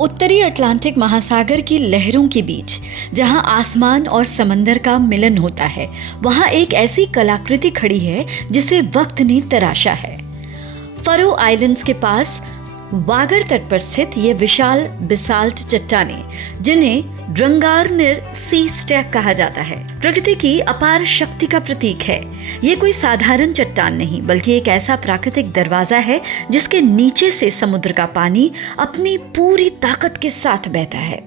उत्तरी अटलांटिक महासागर की लहरों के बीच जहां आसमान और समंदर का मिलन होता है, वहां एक ऐसी कलाकृति खड़ी है जिसे वक्त ने तराशा है। फरो आइलैंड्स के पास वागर तट पर स्थित ये विशाल बेसाल्ट चट्टानें, जिन्हें ड्रंगारनिर सी स्टैक कहा जाता है, प्रकृति की अपार शक्ति का प्रतीक है। ये कोई साधारण चट्टान नहीं, बल्कि एक ऐसा प्राकृतिक दरवाजा है जिसके नीचे से समुद्र का पानी अपनी पूरी ताकत के साथ बहता है।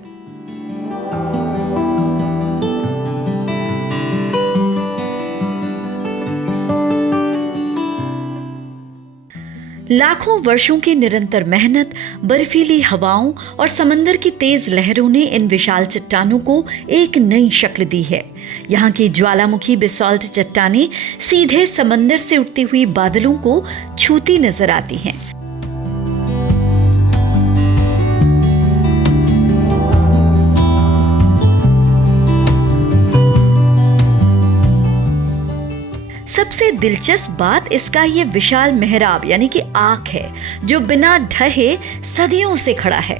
लाखों वर्षों की निरंतर मेहनत, बर्फीली हवाओं और समंदर की तेज लहरों ने इन विशाल चट्टानों को एक नई शक्ल दी है। यहाँ की ज्वालामुखी बेसाल्ट चट्टानें सीधे समंदर से उठती हुई बादलों को छूती नजर आती हैं। सबसे दिलचस्प बात इसका ये विशाल मेहराब यानी कि आँख है, जो बिना ढहे सदियों से खड़ा है।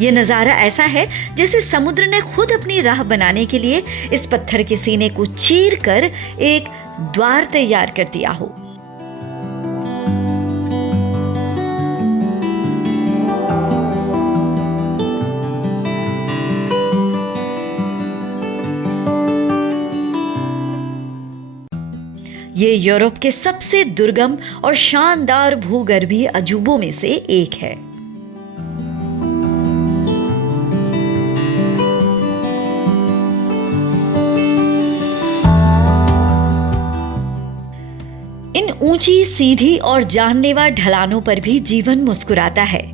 ये नज़ारा ऐसा है जैसे समुद्र ने खुद अपनी राह बनाने के लिए इस पत्थर के सीने को चीर कर एक द्वार तैयार कर दिया हो। ये यूरोप के सबसे दुर्गम और शानदार भूगर्भीय अजूबों में से एक है। इन ऊंची, सीधी और जानलेवा ढलानों पर भी जीवन मुस्कुराता है।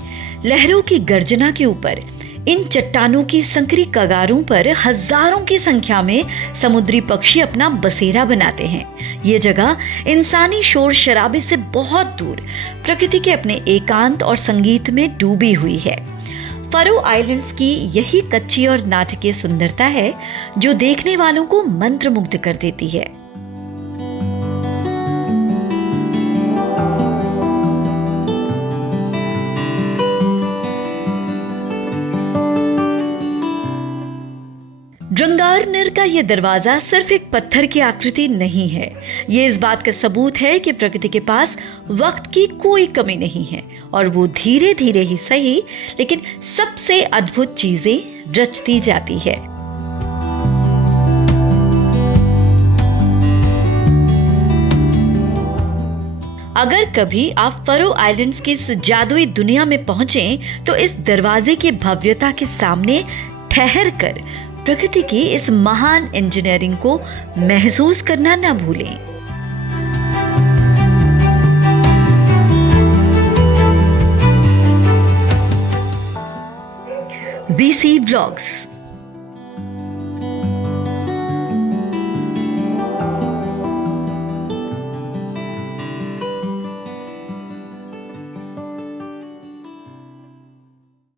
लहरों की गर्जना के ऊपर इन चट्टानों की संकरी कगारों पर हजारों की संख्या में समुद्री पक्षी अपना बसेरा बनाते हैं। ये जगह इंसानी शोर शराबे से बहुत दूर प्रकृति के अपने एकांत और संगीत में डूबी हुई है। फरो आइलैंड्स की यही कच्ची और नाटकीय सुंदरता है जो देखने वालों को मंत्रमुग्ध कर देती है। ड्रंगारनिर का यह दरवाजा सिर्फ एक पत्थर की आकृति नहीं है, ये इस बात का सबूत है कि प्रकृति के पास वक्त की कोई कमी नहीं है और वो धीरे धीरे ही सही, लेकिन सबसे अद्भुत चीजें रचती जाती है। अगर कभी आप फरो आइलैंड्स की इस जादुई दुनिया में पहुंचें, तो इस दरवाजे की भव्यता के सामने ठहर कर प्रकृति की इस महान इंजीनियरिंग को महसूस करना ना भूलें। BC Vlogs।